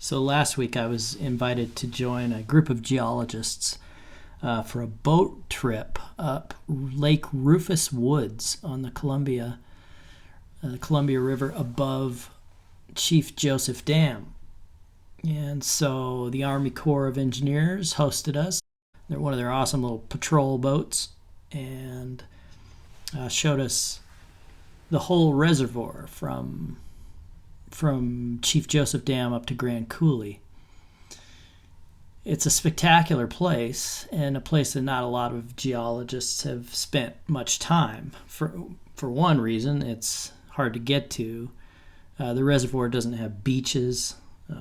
So last week I was invited to join a group of geologists for a boat trip up Lake Rufus Woods on the Columbia River above Chief Joseph Dam. And so the Army Corps of Engineers hosted us. They're one of their awesome little patrol boats and showed us the whole reservoir from Chief Joseph Dam up to Grand Coulee. It's a spectacular place, and a place that not a lot of geologists have spent much time. For one reason, it's hard to get to. The reservoir doesn't have beaches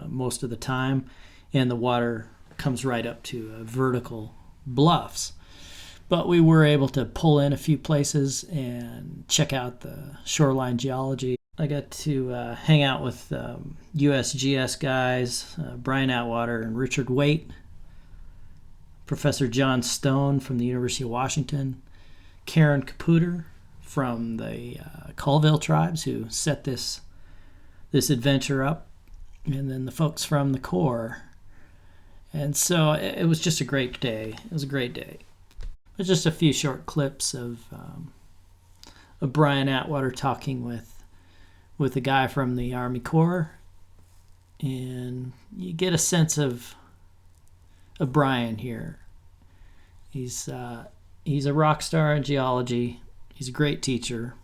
most of the time, and the water comes right up to vertical bluffs. But we were able to pull in a few places and check out the shoreline geology. I got to hang out with USGS guys, Brian Atwater and Richard Waite, Professor John Stone from the University of Washington, Karen Caputer from the Colville tribes who set this adventure up, and then the folks from the Corps. And so it was just a great day. It was a great day. There's just a few short clips of Brian Atwater talking with a guy from the Army Corps, and you get a sense of Brian here. He's a rock star in geology. He's a great teacher.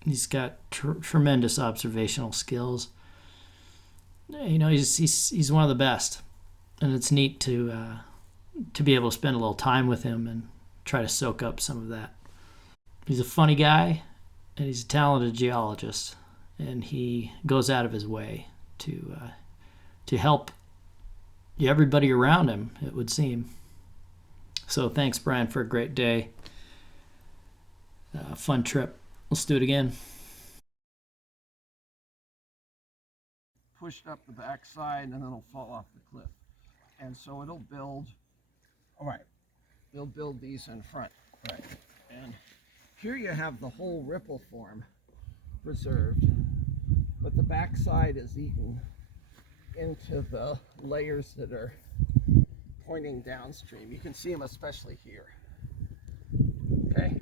He's got tremendous observational skills. You know, he's one of the best, and it's neat to be able to spend a little time with him and try to soak up some of that. He's a funny guy, and he's a talented geologist, and he goes out of his way to help everybody around him, it would seem. So thanks, Brian, for a great day. Fun trip. Let's do it again. Pushed up the backside, and then it'll fall off the cliff. And so it'll build, all right, they'll build these in front. Right. And here you have the whole ripple form preserved, but the backside is eaten into the layers that are pointing downstream. You can see them especially here. Okay?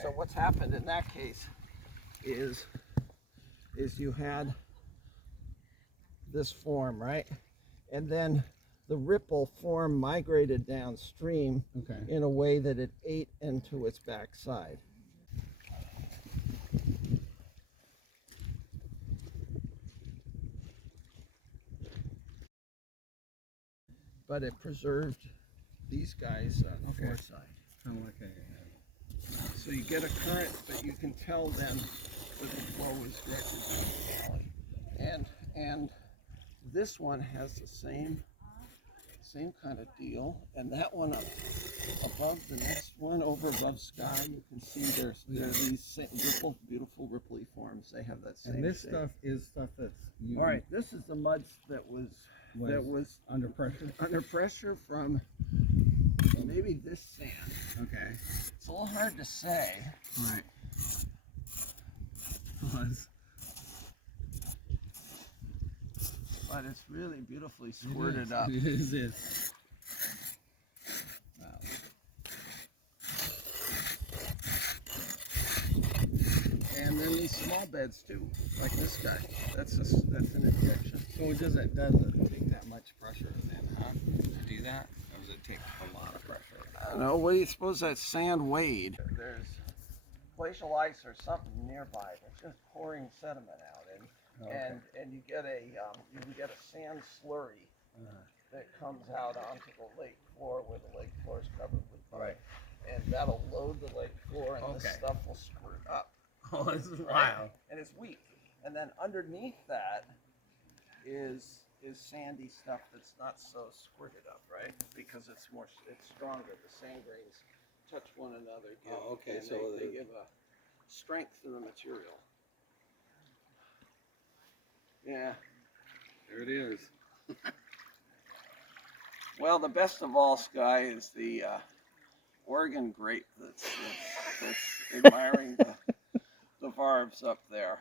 So what's happened in that case is you had this form, right? And then the ripple form migrated downstream in a way that it ate into its backside. But it preserved these guys on the foreside. Kind of like a So you get a current, but you can tell then that the flow is directed down the valley. And this one has the same kind of deal, and that one up above the next one, over above sky, you can see there's these beautiful ripply forms. They have that same. And this shape. stuff is stuff that's All right. This is the mud that was under pressure. Under pressure from maybe this sand. Okay. It's a little hard to say. Right. Was. But it's really beautifully squirted up. It is. Wow. And then these small beds too, like this guy. That's an injection. So it doesn't take that much pressure then, huh? To do that? Or does it take a lot of pressure? I don't know. What do you suppose that sand weighed? There's glacial ice or something nearby that's just pouring sediment out, and you get a sand slurry that comes out onto the lake floor where the lake floor is covered with mud. Right. And that'll load the lake floor, and this stuff will squirt up. Oh, this is Right? wild. And it's weak. And then underneath that is sandy stuff that's not so squirted up, right? Because it's stronger. The sand grains touch one another. They give a strength to the material. Yeah. There it is. Well, the best of all, Sky, is the Oregon grape that's admiring the varves up there.